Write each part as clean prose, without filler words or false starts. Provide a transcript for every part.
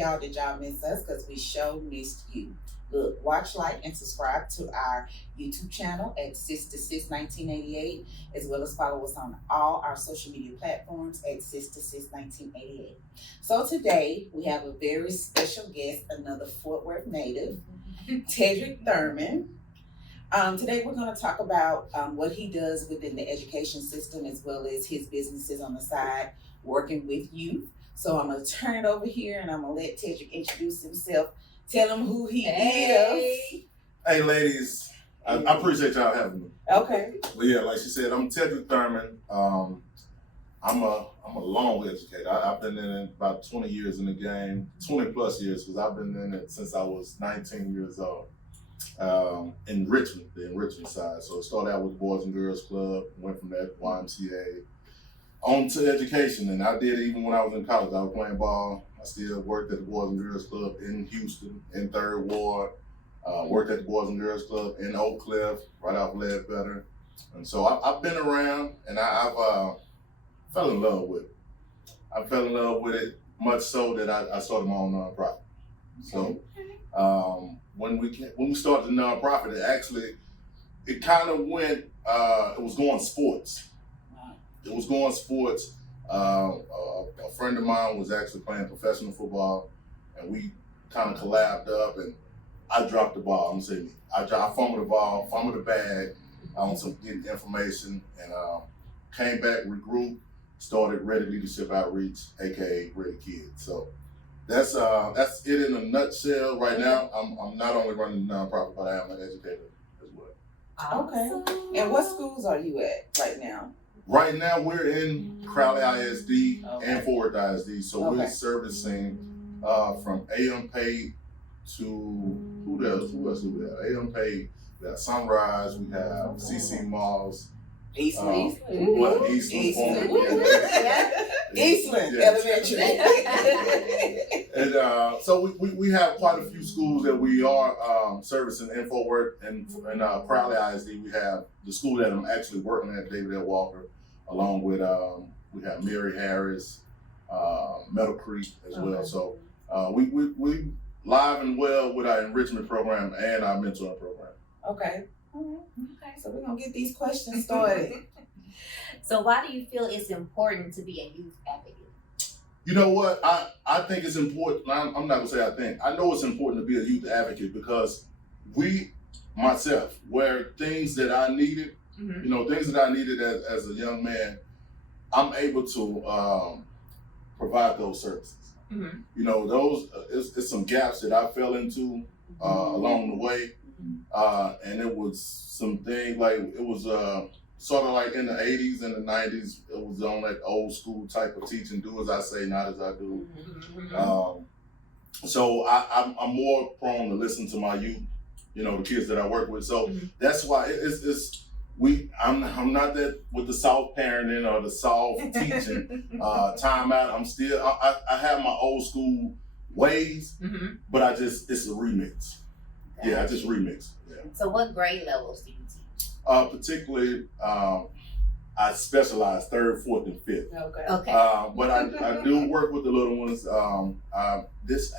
y'all did y'all miss us? Because we sure missed you. Look, watch, like, and subscribe to our YouTube channel at Sister Sis 1988, as well as follow us on all our social media platforms at Sister Sis 1988. So today we have a very special guest, another Fort Worth native, Tedt Thurman. Today we're going to talk about what he does within the education system, as well as his businesses on the side, working with youth. So I'm going to turn it over here and I'm going to let Tedt introduce himself. Tell him who he is. Hey, ladies. I appreciate y'all having me. Okay. But yeah, like she said, I'm Tedt Thurman. I'm a long educator. I've been in it about 20 years in the game, 20 plus years, because I've been in it since I was 19 years old. In Richmond, the enrichment side. So it started out with the Boys and Girls Club, went from that YMCA on to education, and I did it even when I was in college. I was playing ball. I still worked at the Boys and Girls Club in Houston, in 3rd Ward. Worked at the Boys and Girls Club in Oak Cliff, right off Ledbetter. And so I've been around, and I've fell in love with it. I fell in love with it much so that I started my own nonprofit. So when we started the nonprofit, it kind of went. It was going sports. It was going sports. A friend of mine was actually playing professional football, and we kind of collabed up, and I dropped the ball. I'm gonna say me. I fumbled the ball, fumbled the bag on some getting information, and came back, regrouped, started Ready Leadership Outreach, aka Ready Kids. So that's it in a nutshell. Right now, I'm not only running the nonprofit, but I am an educator as well. Okay. And what schools are you at right now? Right now, we're in Crowley ISD and Fort Worth ISD, so we're servicing from AM Paid to who else do we have? AM Paid, we have Sunrise, we have CC Malls, Eastland. Eastland Elementary. And so we have quite a few schools that we are servicing in Fort Worth and Crowley ISD. We have the school that I'm actually working at, David L. Walker, along with we have Mary Harris, Meadow Creek as well. So we live and well with our enrichment program and our mentoring program. Okay. Okay. So we're gonna get these questions started. So why do you feel it's important to be a youth advocate? You know what? I think it's important. I'm not gonna say I think. I know it's important to be a youth advocate because myself, where things that I needed, things that I needed as a young man, I'm able to provide those services. You know, those it's some gaps that I fell into along the way, and it was some things like it was sort of like in the 80s and the 90s. It was on that old school type of teaching: do as I say, not as I do. So I'm more prone to listen to my youth, the kids that I work with. So that's why I'm not that with the soft parenting or the soft teaching time out. I'm still I have my old school ways, but it's a remix. Yeah, I just remix. Yeah. So what grade levels do you teach? Particularly, I specialize 3rd, 4th, and 5th. Okay. But I do work with the little ones. This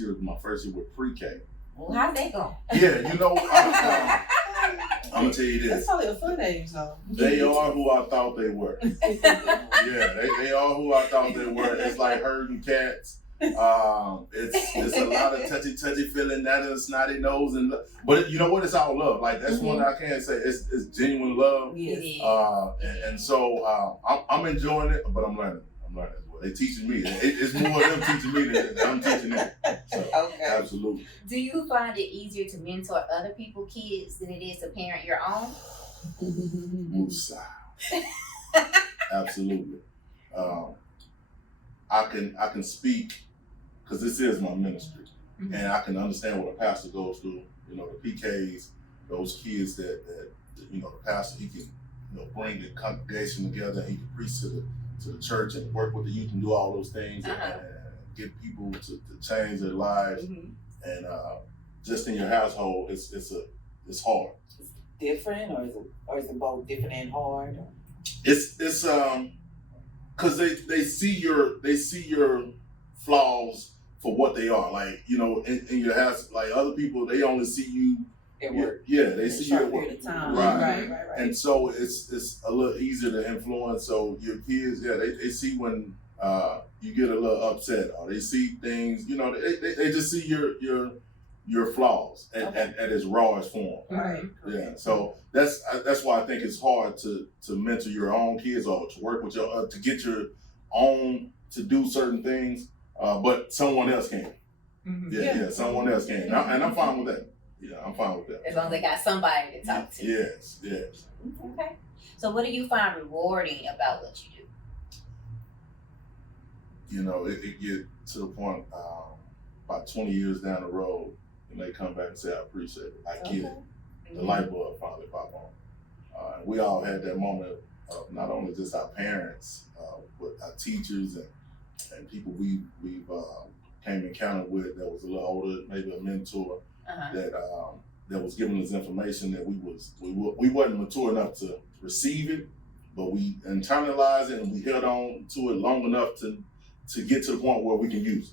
year is my first year with pre-K. Well, how's that going? Yeah, I'm gonna tell you this. That's probably a fun age, though. They are who I thought they were. Yeah, they are who I thought they were. It's like herding cats. It's a lot of touchy feeling, that and snotty nose, but you know what? It's all love. Like that's one I can't say. It's genuine love. Yes. And so I'm enjoying it, but I'm learning. as well. They teaching me. It's more of them teaching me than I'm teaching them. So, absolutely. Do you find it easier to mentor other people's kids than it is to parent your own? Musa. Absolutely. I can speak because this is my ministry, and I can understand what a pastor goes through. The PKs, those kids that the pastor, he can bring the congregation together. He can preach to the church and work with the youth and do all those things and get people to change their lives. And just in your household, it's hard. It's different, or is it both different and hard? It's because they see your flaws for what they are. Like, you know, in your house, like other people, they only see you At work. Yeah, they In a see you short at work. period of time. Right. Right. And so it's a little easier to influence. So your kids, they see when you get a little upset, or they see things, you know, they just see your flaws at its rawest form. Right. Yeah. So that's why I think it's hard to mentor your own kids, or to work with your to get your own to do certain things, but someone else can. Yeah, someone else can, and I'm fine with that. Yeah, I'm fine with that. As long as they got somebody to talk to. Yes. Okay. So what do you find rewarding about what you do? You know, it get to the point about 20 years down the road, and they come back and say, I appreciate it. I get it. The light bulb finally pop on. We all had that moment of not only just our parents, but our teachers and people we've came encounter with that was a little older, maybe a mentor, that was giving us information that we wasn't mature enough to receive it, but we internalized it and we held on to it long enough to get to the point where we can use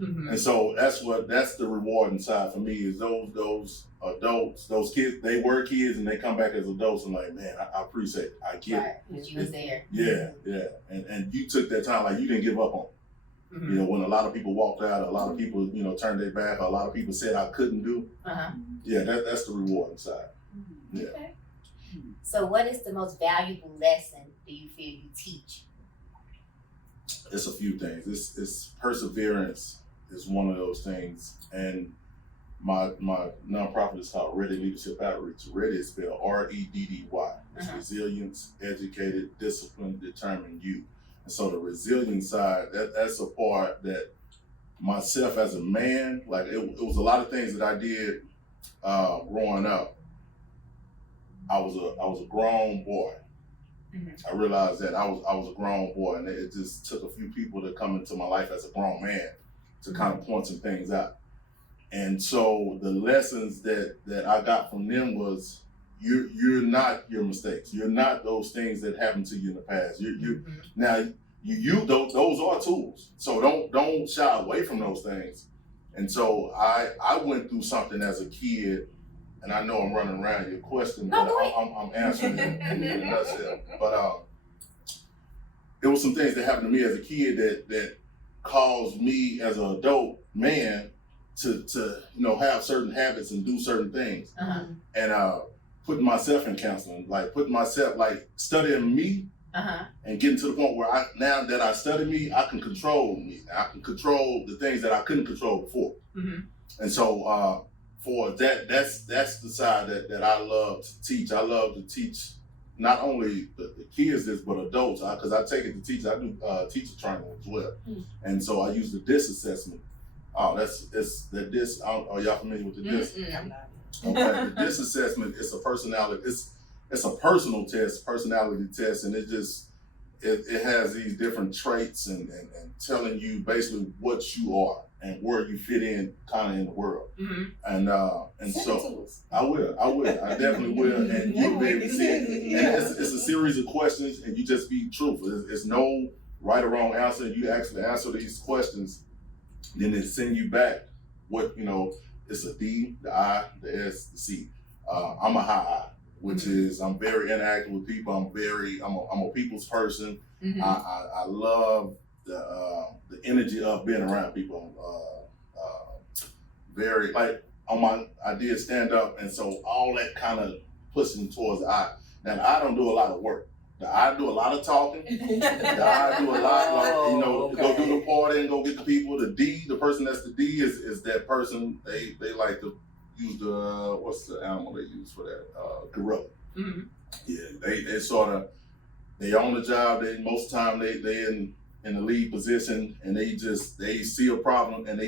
it. And so that's the rewarding side for me, is those adults, those kids, they were kids and they come back as adults and like, man, I appreciate it. I get it. Because you was there. Yeah. And you took that time, like you didn't give up on it. You know, when a lot of people walked out, a lot of people, you know, turned their back, a lot of people said I couldn't do. Yeah, that's the rewarding side. Yeah. Okay. So what is the most valuable lesson do you feel you teach? It's a few things. It's perseverance is one of those things. And my nonprofit is called Ready Leadership Outreach. Ready is spelled REDDY. It's resilience, educated, disciplined, determined youth. And so the resilience side, that's a part that myself as a man, like it was a lot of things that I did growing up. I was a grown boy. I realized that I was a grown boy, and it just took a few people to come into my life as a grown man to kind of point some things out. And so the lessons that I got from them was, you're not your mistakes. You're not those things that happened to you in the past. Now those are tools. So don't shy away from those things. And so I went through something as a kid, and I know I'm running around your question, but I'm answering it in a nutshell. But it was some things that happened to me as a kid that caused me as an adult man to have certain habits and do certain things. And putting myself in counseling, like putting myself, like studying me, and getting to the point where now that I study me, I can control me. I can control the things that I couldn't control before. And so for that's the side that I love to teach. I love to teach not only the kids this, but adults, because I take it to teach. I do teacher training as well. And so I use the DISC assessment. Oh, the DISC. Are y'all familiar with the DISC? Okay, the DISC assessment is a personality. It's a personal test, personality test, and it has these different traits and telling you basically what you are and where you fit in kind of in the world. And so I definitely will, and you'll be able to see it. And it's a series of questions, and you just be truthful. It's no right or wrong answer. You actually answer these questions, then it send you back what, it's a D, the I, the S, the C. I'm a high I, which is I'm very interactive with people. I'm a people's person. I love the energy of being around people. Very, like, I did stand up, and so all that kind of pushing towards the I. Now, the I don't do a lot of work. The I do a lot of talking. The I do a lot, go do the party and go get the people. The D, the person that's the D is that person, they like to use the, what's the animal they use for that? Gorilla. Yeah, they sort of, they own the job. Most time they in the lead position, and they see a problem, and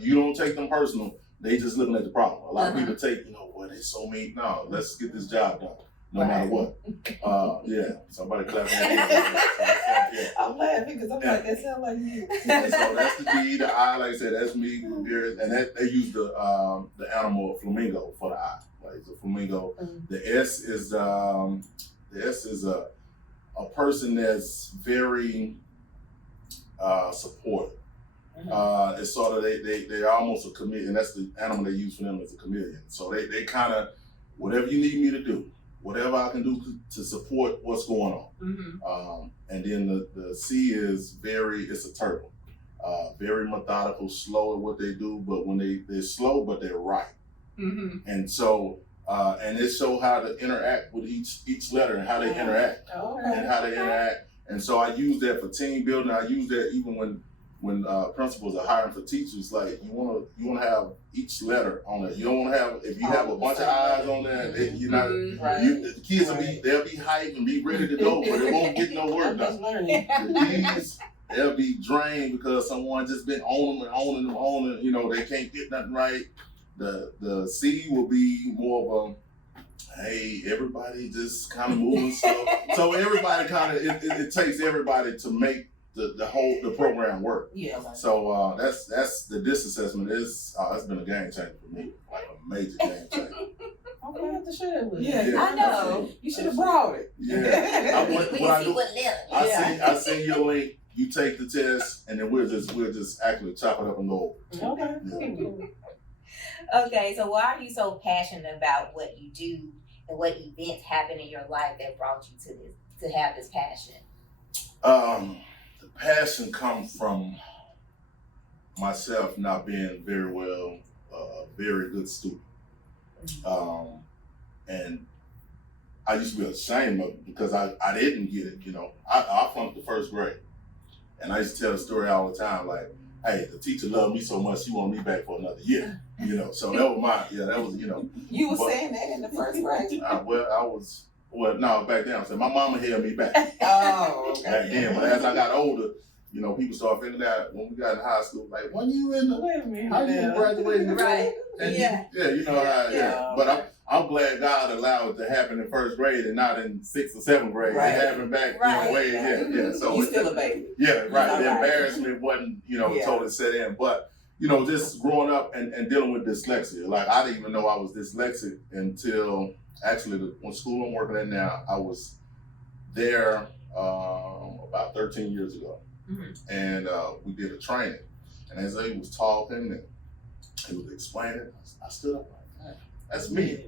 you don't take them personal. They just looking at the problem. A lot of people take, boy, they so mean. No, let's get this job done, no matter what. Somebody clapping at I'm laughing because I'm like, that sounds like me. And so that's the D, the I, like I said, that's me. And they use the animal flamingo for the I. Like it's a flamingo. The S is a person that's very supportive. It's sort of they're almost a chameleon, and that's the animal they use for them is a chameleon. So they kind of, whatever you need me to do, whatever I can do to support what's going on. And then the C is it's a turtle. Very methodical, slow at what they do, but when they're slow, but they're right. And so, and it shows how to interact with each letter and how they interact and how they interact. And so I use that for team building. I use that even when principals are hiring for teachers. Like you want to have each letter on it. You don't want to have, if you have a bunch of eyes on there, you're not. The kids they'll be hyped and be ready to go, but they won't get no work done. These, they'll be drained because someone just been on them and on them. You know, they can't get nothing right. The C will be more of a, hey, everybody just kind of moving slow. So everybody kind of, it takes everybody to make the program work. Yeah. So that's the DISC assessment it's been a game changer for me, like a major game changer. Okay, I have to share that with Yeah. you. I know. You should have brought it. Yeah. We can see what letter. I send you a link. You take the test, and then we'll just actually chop it up and go over. Okay. Yeah. Okay, so why are you so passionate about what you do, and what events happened in your life that brought you to have this passion? The passion comes from myself not being very well, a very good student. And I used to be ashamed of it because I didn't get it, you know. I flunked the first grade. And I used to tell the story all the time, like, hey, the teacher loved me so much, she wanted me back for another year, you know. So that was you know. You were saying that in the first grade? Back then, I said, my mama held me back. Oh, okay. Back then, but as I got older, you know, people started figuring out when we got in high school, like, when you in how you graduating? Right. And Yeah. You know how, Yeah. But I'm glad God allowed it to happen in first grade and not in 6th or 7th grade. Right. It happened back, Right. you know, way, yeah. So You still a baby. yeah, right. The Right. embarrassment wasn't, you know, totally set in. But, you know, just growing up and dealing with dyslexia. Like, I didn't even know I was dyslexic until actually the school I'm working at now, I was there about 13 years ago. And we did a training. And as he was talking and he was explaining, I stood up like, man, that's me.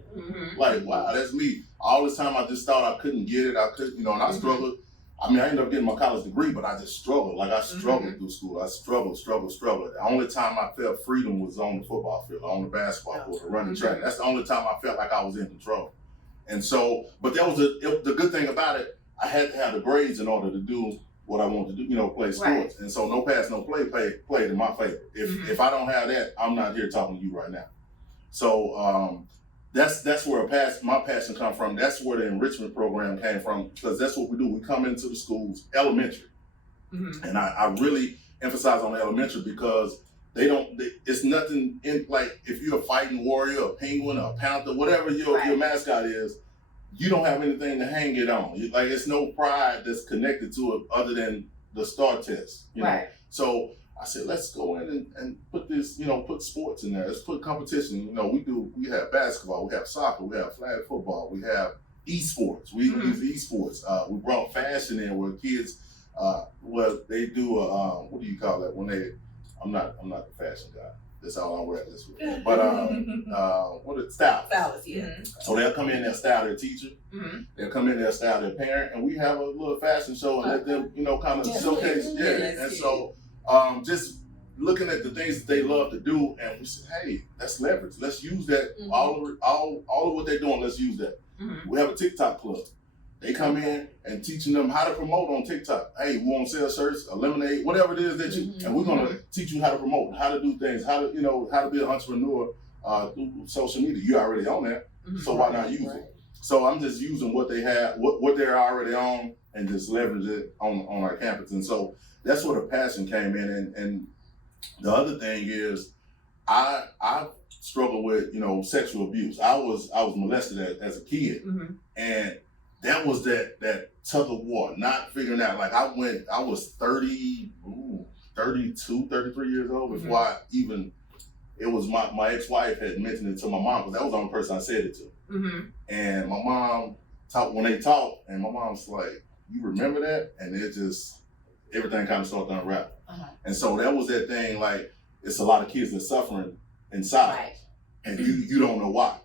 Like, wow, that's me. All this time I just thought I couldn't get it. I couldn't, you know, and I struggled. I mean, I ended up getting my college degree, but I just struggled. Like, I struggled through school. I struggled. The only time I felt freedom was on the football field, on the basketball court, or running track. That's the only time I felt like I was in control. And so, but that was the good thing about it, I had to have the grades in order to do what I wanted to do, you know, play sports. Right. And so no pass, no play played in my favor. If I don't have that, I'm not here talking to you right now. So that's where my passion come from. That's where the enrichment program came from, because that's what we do. We come into the schools, elementary. And I really emphasize on elementary because it's nothing in, like, if you're a fighting warrior, a penguin, a panther, whatever your mascot is, you don't have anything to hang it on. Like, it's no pride that's connected to it other than the STAR test, you know? So I said, let's go in and put this, you know, put sports in there. Let's put competition. You know, we have basketball, we have soccer, we have flag football, we have esports. We use esports. We brought fashion in where kids, they do what do you call that when I'm not the fashion guy. That's all I'm wearing this week. But style. Stylist, yeah. So they'll come in, they'll style their teacher. They'll come in, they'll style their parent, and we have a little fashion show and let them, you know, kind of showcase. And so just looking at the things that they love to do, and we said, hey, let's leverage. Let's use that. All of what they're doing, let's use that. We have a TikTok club. They come in and teaching them how to promote on TikTok. Hey, we want to sell shirts, a lemonade, whatever it is that you, and we're gonna teach you how to promote, how to do things, how to be an entrepreneur through social media. You're already on there, so why not use it? So I'm just using what they have, what they're already on, and just leverage it on our campus. And so that's where the passion came in. And the other thing is, I struggle with, you know, sexual abuse. I was molested as a kid, and that was that tug of war, not figuring out, like, I was 32, 33 years old before it was my ex-wife had mentioned it to my mom, because that was the only person I said it to. And my mom when they talked, and my mom's like, you remember that? And it just, everything kind of started to unravel. And so that was that thing, like, it's a lot of kids that's suffering inside. Right. And you don't know why.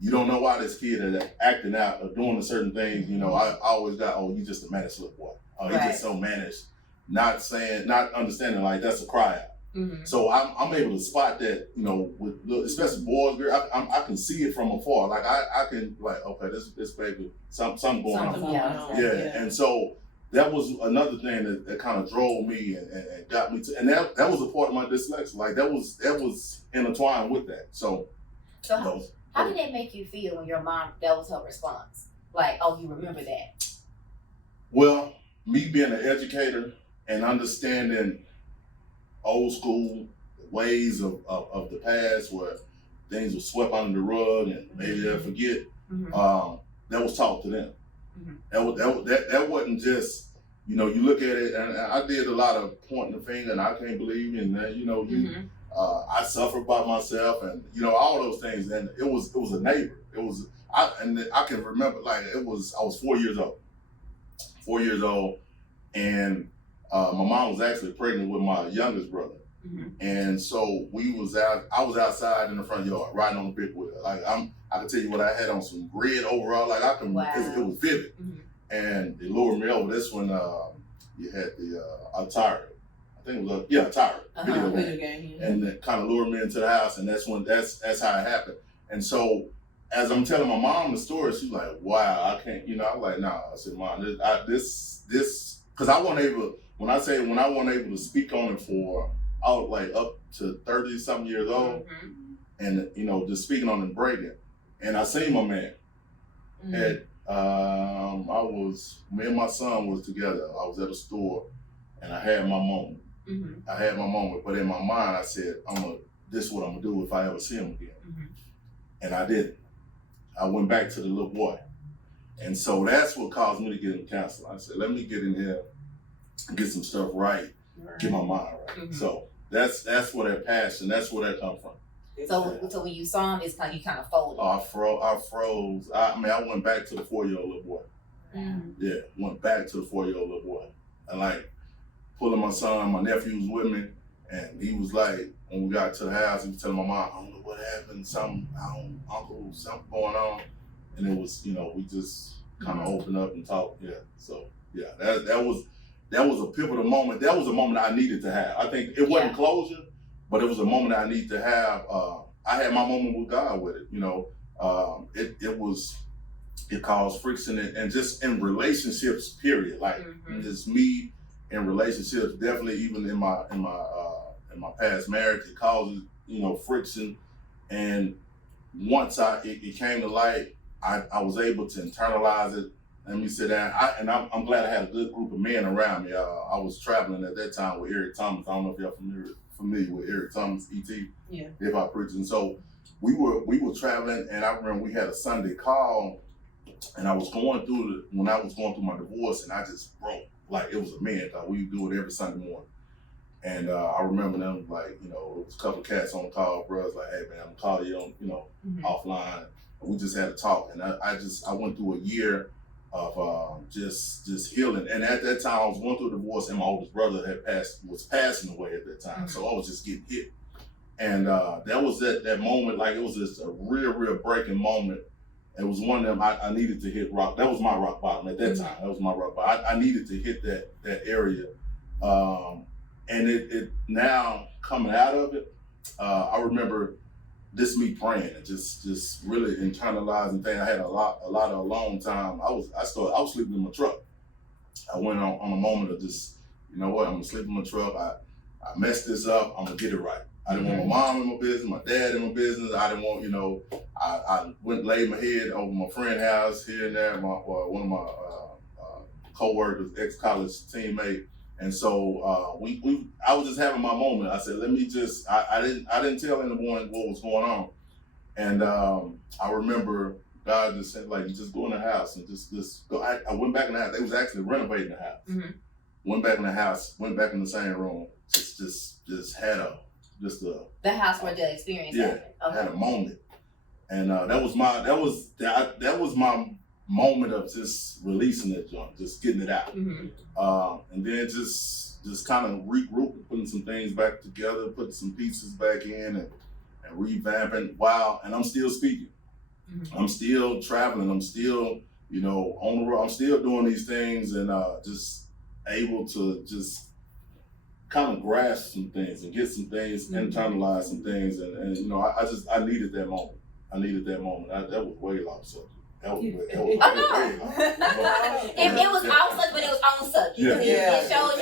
You don't know why this kid is acting out or doing certain things. You know, I always got, oh, you just a managed little boy. Oh, he's just so managed. Not understanding, like, that's a cry out. So I'm able to spot that, you know, with especially boys, girl. I can see it from afar. Like I can, like, okay, this baby, something going on. Yeah. And so that was another thing that kind of drove me and got me to, and that was a part of my dyslexia. Like that was intertwined with that. So how did that make you feel when your mom, that was her response? Like, oh, you remember that? Well, me being an educator and understanding old school ways of the past where things were swept under the rug and maybe they'll forget, that was taught to them. That wasn't just, you know, you look at it, and I did a lot of pointing the finger and I can't believe in that, you know, I suffered by myself and, you know, all those things. And it was a neighbor. I can remember, like, I was 4 years old. 4 years old, and my mom was actually pregnant with my youngest brother. And so I was outside in the front yard riding on the big wheel. Like I can tell you what I had on, some red overall, like it was vivid. And they lured me over. This one, you had the Atari. I think it was Atari video game. And it kind of lured me into the house, and that's how it happened. And so as I'm telling my mom the story, she's like, wow, I can't, you know, I'm like, nah. I said, Mom, this, because I wasn't able, when I wasn't able to speak on it for, I was like up to 30 something years old, and, you know, just speaking on it, breaking. And I seen my man at, me and my son was together. I was at a store and I had my moment. But in my mind, I said, this is what I'm gonna do if I ever see him again. And I didn't. I went back to the little boy. And so that's what caused me to get in counseling. I said, let me get in here and get some stuff right, get my mind right. So that's where that passion, that's where that come from. So when you saw him, it's kind of, you kind of folded. I froze. I went back to the 4-year-old little boy. Yeah, went back to the 4-year-old little boy. And like pulling my son, my nephew was with me, and he was like, when we got to the house, he was telling my mom, I don't know what happened, uncle, something going on. And it was, you know, we just kind of opened up and talked. Yeah. So yeah, that was a pivotal moment. That was a moment I needed to have. I think it wasn't closure, but it was a moment I needed to have. I had my moment with God with it, you know. It caused friction and just in relationships, period. Like just me in relationships, definitely even in my past marriage, it causes, you know, friction. And once it came to light, I was able to internalize it. Let me sit down. I'm glad I had a good group of men around me. I was traveling at that time with Eric Thomas. I don't know if y'all familiar with Eric Thomas, E.T. Yeah. Hip Hop preacher. And so we were traveling, and I remember we had a Sunday call, and I was going through my divorce, and I just broke. Like it was a man, cause we do it every Sunday morning. And I remember them, like, you know, it was a couple of cats on the call, bro. I was like, hey man, I'm gonna call you on, you know, offline. And we just had a talk, and I went through a year of just healing. And at that time, I was going through a divorce, and my oldest brother was passing away at that time. So I was just getting hit. And that was that moment, like it was just a real breaking moment. It was one of them I needed to hit rock. That was my rock bottom at that time. That was my rock bottom. I needed to hit that area. And it now coming out of it, I remember this me praying and just really internalizing things. I had a lot of alone time. I was sleeping in my truck. I went on a moment of just, you know what, I'm gonna sleep in my truck. I messed this up, I'm gonna get it right. I didn't want my mom in my business, my dad in my business. I didn't want, you know, I went and laid my head over my friend's house here and there, one of my co-workers, ex-college teammate. And so I was just having my moment. I said, let me just, I didn't tell anyone what was going on. And I remember God just said, like, just go in the house and just go. I went back in the house. They was actually renovating the house. Went back in the house, went back in the same room, just had the house where the experience happened. I had a moment. And that was my moment of just releasing that junk, just getting it out. And then just kind of regrouping, putting some things back together, putting some pieces back in and revamping. Wow, and I'm still speaking. I'm still traveling. I'm still, on the road. I'm still doing these things and just able to just kind of grasp some things and get some things, internalize some things. And I needed that moment. That was way off subject. That was way off. It was off subject, but it was on subject. It shows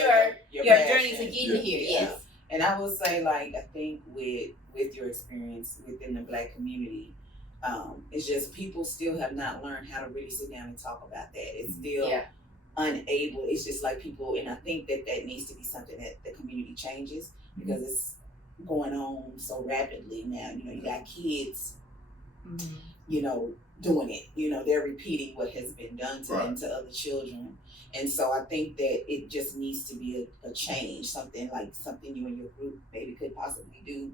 your journey to getting here. Yes. And I will say, like, I think with your experience within the Black community, it's just people still have not learned how to really sit down and talk about that. It's still unable. It's just like people, and I think that needs to be something that the community changes because it's going on so rapidly now. You got kids, doing it. They're repeating what has been done to them to other children. And so I think that it just needs to be a change, something you and your group maybe could possibly do,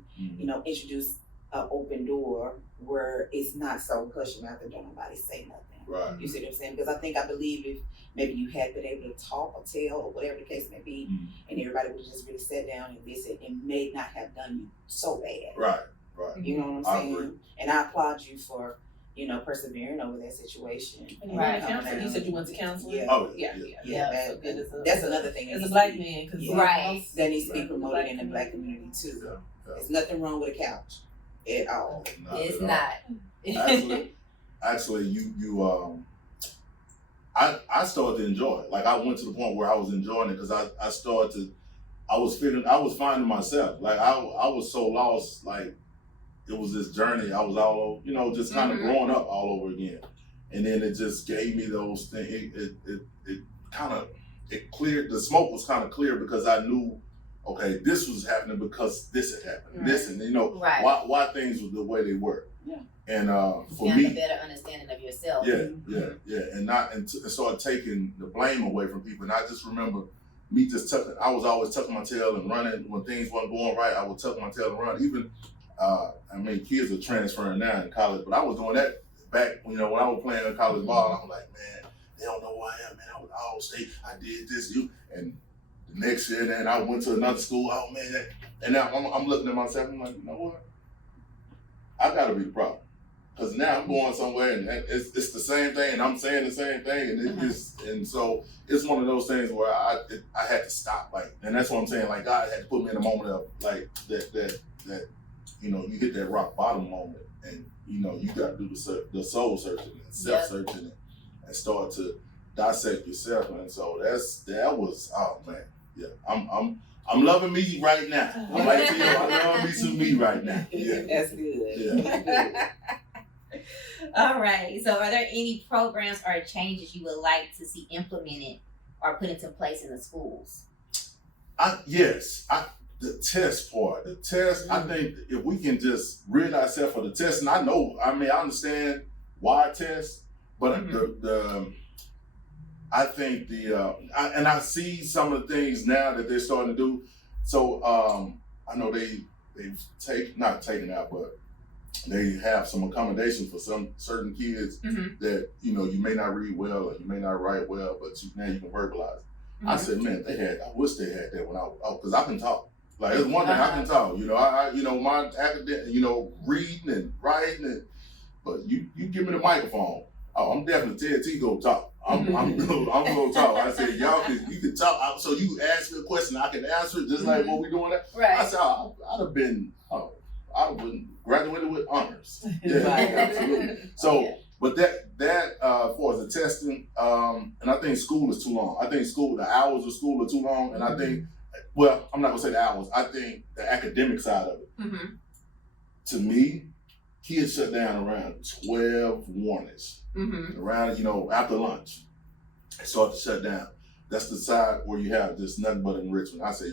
introduce an open door where it's not so hush mouth and don't nobody say nothing. Right. You see what I'm saying? Because I believe if maybe you had been able to talk or tell or whatever the case may be, and everybody would just really sit down and listen, it may not have done you so bad. Right. You know what I'm saying? And I applaud you for persevering over that situation. Right. Counseling. You said you went to counseling? Yeah. Oh, Yeah. That's another thing. As a Black man, because that needs to be promoted in the Black community too. Yeah. There's nothing wrong with a couch at all. It's not. Actually, I started to enjoy it. Like I went to the point where I was enjoying it because I was finding myself. Like I was so lost. Like it was this journey. I was all over, just kind of growing up all over again. And then it just gave me those things. It cleared. The smoke was kind of clear because I knew, okay, this was happening because this had happened. Right. This and why things were the way they were. Yeah. And for you me, have a better understanding of yourself. Yeah, and start taking the blame away from people. And I just remember me just I was always tucking my tail and running when things weren't going right. I would tuck my tail and run. Even kids are transferring now in college, but I was doing that back when I was playing college ball. I'm like, man, they don't know who I am, man. I was all state. I did this, and the next year, then I went to another school. Oh man, and now I'm looking at myself. I'm like, you know what? I got to be the problem. Because now I'm going somewhere and it's the same thing and I'm saying the same thing and so it's one of those things where I had to stop, and that's what I'm saying, like God had to put me in a moment of like that you hit that rock bottom moment and you got to do the soul searching and self searching and start to dissect yourself, and so that was oh man, yeah, I'm loving me right now. I'm like I love me some me right now. Yeah, that's good. Yeah. All right. So are there any programs or changes you would like to see implemented or put into place in the schools? The test part. The test, I think if we can just rid ourselves of the test, and I understand why test, but I think and I see some of the things now that they're starting to do. So I know they've not taken out, but they have some accommodation for some certain kids that you may not read well or you may not write well, but now you can verbalize. I said, man, I wish they had that when because I can talk. Like it's one thing I can talk. My academic, reading and writing, but you give me the microphone. Oh, I'm definitely Tedt go talk. I'm gonna talk. I said, you can talk. So you ask me a question, I can answer it just like what we doing. Right. I said, I'd have been graduated with honors. Yeah, absolutely. So, but that for the testing, and I think school is too long. I think the hours of school are too long, and I think, well, I'm not gonna say the hours. I think the academic side of it. To me, kids shut down around 12, 1-ish. Around, after lunch, they start to shut down. That's the side where you have just nothing but enrichment. I said,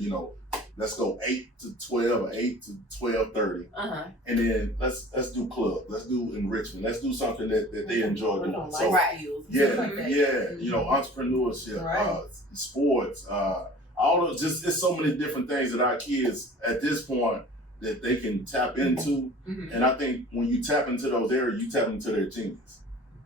let's go 8 to 12 or 8 to 12:30, and then let's do club. Let's do enrichment. Let's do something that they enjoy doing. So entrepreneurship, sports, all of it's so many different things that our kids at this point that they can tap into, and I think when you tap into those areas, you tap into their genius.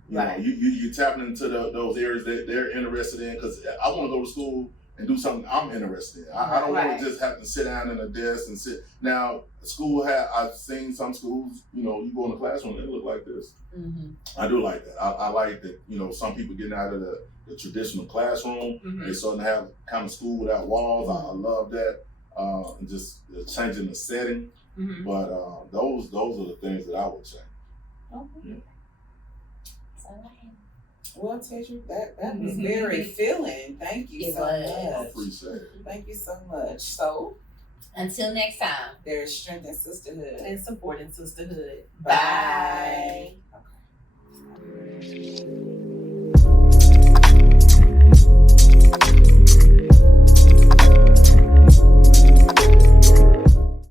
You know, you tapping into those areas that they're interested in. Because I want to go to school and do something I'm interested in. I don't want to just have to sit down in a desk and sit. Now, I've seen some schools, you know, you go in the classroom and it look like this. Mm-hmm. I do like that. I like that, you know, some people getting out of the traditional classroom. They're starting to have kind of school without walls. I love that. And just changing the setting. But those are the things that I would change. Okay. Yeah. Well, Tetra, that was very filling. Thank you so much. I appreciate it. Thank you so much. So, until next time, there is strength in sisterhood And supporting sisterhood. Bye. Okay.